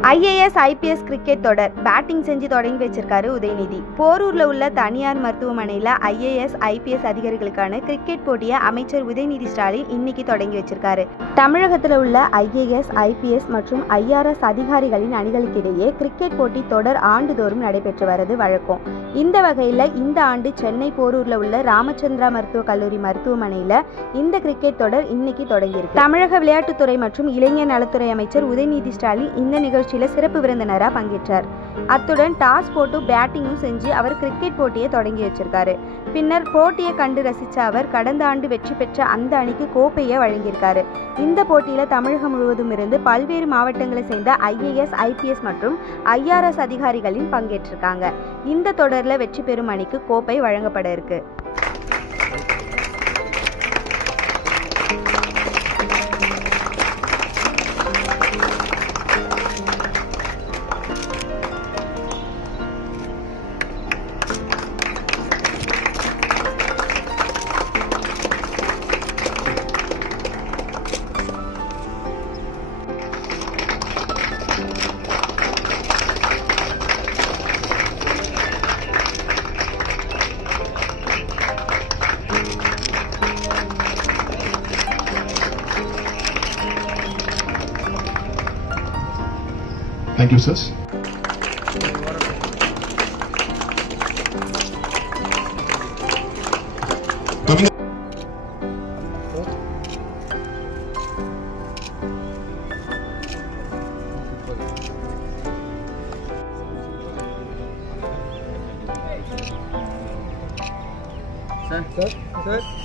IAS IPS cricket தொடர் batting செஞ்சு தொடங்கி வச்சிருக்காரு உதயநிதி. போரூர்ல உள்ள தனியார் மருத்துவமனையில் IAS IPS அதிகாரிகளுக்கான கிரிக்கெட் போட்டியை அமைச்சர் உதயநிதி ஸ்டாலின் இன்னைக்கு தொடங்கி வச்சிருக்காரு. தமிழகத்தில் உள்ள IAS IPS மற்றும் IRS அதிகாரிகளின் அணிகளுக்கிடையே கிரிக்கெட் போட்டி தொடர் ஆண்டுதோறும் நடைபெற்று வருவது வழக்கம். இந்த வகையில் இந்த ஆண்டு சென்னை போரூர்ல உள்ள ராமச்சந்திரா மருத்துவக் கல்லூரி மருத்துவமனையில் இந்த கிரிக்கெட் தொடர் இன்னைக்கு தொடங்கியிருக்கு. தமிழக விளையாட்டுத்துறை மற்றும் இளைஞர் நலத்துறை அமைச்சர் உதயநிதி ஸ்டாலின் இந்த நிகழ்ச்சியில் சிறப்பு விருந்தினராக பங்கேற்றார். அத்துடன் டாஸ் போட்டு பேட்டிங்கும் செஞ்சு அவர் கிரிக்கெட் போட்டியை தொடங்கி வச்சிருக்காரு. பின்னர் போட்டியை கண்டு ரசித்த அவர் கடந்த ஆண்டு வெற்றி பெற்ற அந்த அணிக்கு கோப்பையை வழங்கியிருக்காரு. இந்த போட்டியில தமிழகம் முழுவதும் இருந்து பல்வேறு மாவட்டங்களை சேர்ந்த IAS IPS மற்றும் IRS அதிகாரிகளின் பங்கேற்றிருக்காங்க. இந்த தொடர்ல வெற்றி பெறும் அணிக்கு கோப்பை வழங்கப்பட இருக்கு. Thank you, sir. Coming up. Sir.